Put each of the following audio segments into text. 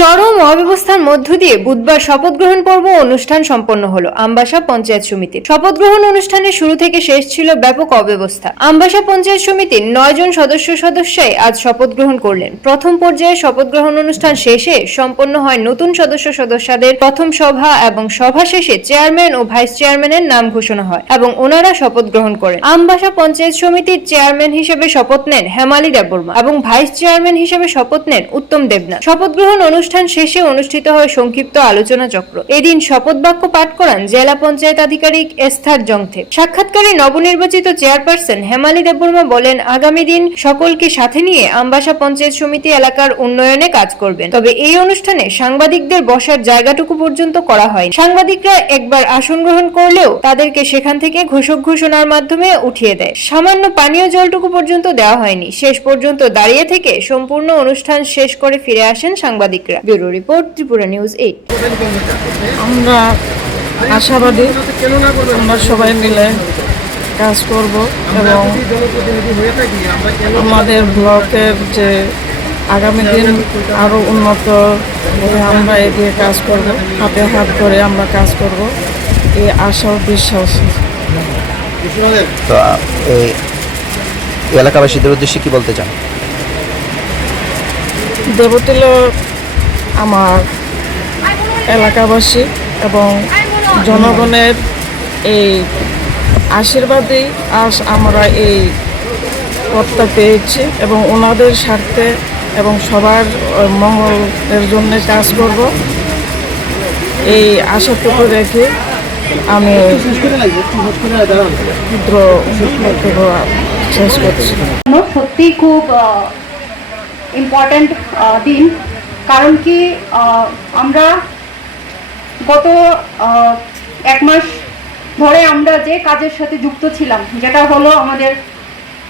চরম অব্যবস্থার মধ্য দিয়ে বুধবার শপথ গ্রহণ পর্ব অনুষ্ঠান সম্পন্ন হলো আমবাসা পঞ্চায়েত সমিতির। শপথ গ্রহণ অনুষ্ঠানের শুরু থেকে শেষ ছিল ব্যাপক অব্যবস্থা। আমবাসা পঞ্চায়েত সমিতির 9 জন সদস্যই আজ শপথ গ্রহণ করলেন। প্রথম পর্যায়ে শপথ গ্রহণ অনুষ্ঠান শেষে সম্পন্ন হয় নতুন সদস্যদের প্রথম সভা এবং সভা শেষে চেয়ারম্যান ও ভাইস চেয়ারম্যানের নাম ঘোষণা হয় এবং ওনারা শপথ গ্রহণ করেন। আমবাসা পঞ্চায়েত সমিতির চেয়ারম্যান হিসেবে শপথ নেন হেমালি দেববর্মা এবং ভাইস চেয়ারম্যান হিসেবে শপথ নেন উত্তম দেবনাথ। শপথ গ্রহণ অনুষ্ঠান শেষে অনুষ্ঠিত হয় সংক্ষিপ্ত আলোচনা চক্র। এদিন শপথ বাক্য পাঠ করান জেলা পঞ্চায়েত আধিকারিক এস্থার জংথে। সাক্ষাৎকারে নবনির্বাচিত চেয়ারপারসন হেমালি দেববর্মা বলেন, আগামী দিন সকলকে সাথে নিয়ে আমবাসা পঞ্চায়েত সমিতি এলাকার উন্নয়নে কাজ করবেন। তবে এই অনুষ্ঠানে সাংবাদিকদের বসার জায়গাটুকু পর্যন্ত করা হয়। সাংবাদিকরা একবার আসন গ্রহণ করলেও তাদেরকে সেখান থেকে ঘোষণার মাধ্যমে উঠিয়ে দেয়। সামান্য পানীয় জলটুকু পর্যন্ত দেওয়া হয়নি। শেষ পর্যন্ত দাঁড়িয়ে থেকে সম্পূর্ণ অনুষ্ঠান শেষ করে ফিরে আসেন সাংবাদিকরা। Bureau report, Tripura news 8। আমরা আশাবাদী আমরা সবাই মিলে কাজ করব এবং আমাদের ব্লকের যে আগামী দিন আরও উন্নত আমরা এগিয়ে কাজ করব, হাতে হাত ধরে আমরা কাজ করব, এই আশা ও বিশ্বাস। তো এই এলাকাবাসীদের উদ্দেশ্যে কি বলতে চান? দেবতিল আমার এলাকাবাসী এবং জনগণের এই আশীর্বাদেই আজ আমরা এই পদটা পেয়েছি এবং ওনাদের স্বার্থে এবং সবার মঙ্গলের জন্য কাজ করব, এই আশাটুকু রেখে আমি শেষ করছি। সত্যিই খুব ইম্পর্ট্যান্ট দিন, কারণ কি আমরা গত 1 মাস ধরে আমরা যে কাজের সাথে যুক্ত ছিলাম, যেটা হলো আমাদের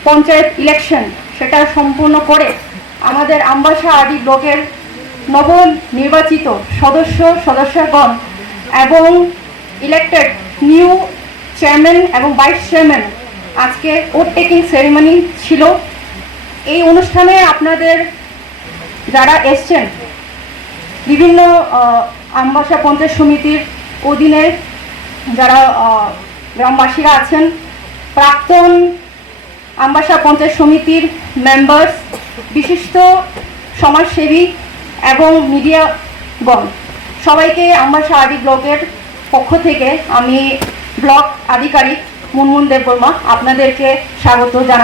পঞ্চায়েত ইলেকশন, সেটা সম্পূর্ণ করে আমাদের আমবাসা আদি ব্লকের নবনির্বাচিত সদস্যগণ এবং ইলেক্টেড নিউ চেয়ারম্যান এবং ভাইস চেয়ারম্যান আজকে ওট টেকিং সেরিমনি ছিল। এই অনুষ্ঠানে আপনাদের যারা এসছেন, বিভিন্ন আমবাসা পঞ্চায়েত সমিতির অধীনে যারা গ্রামবাসীরা আছেন, প্রাক্তন আমবাসা পঞ্চায়েত সমিতির মেম্বার্স, বিশিষ্ট সমাজসেবী এবং মিডিয়াগণ, সবাইকে আমবাসা আদি ব্লকের পক্ষ থেকে আমি ব্লক আধিকারিক মুনমুন দেববর্মা আপনাদেরকে স্বাগত জানাই।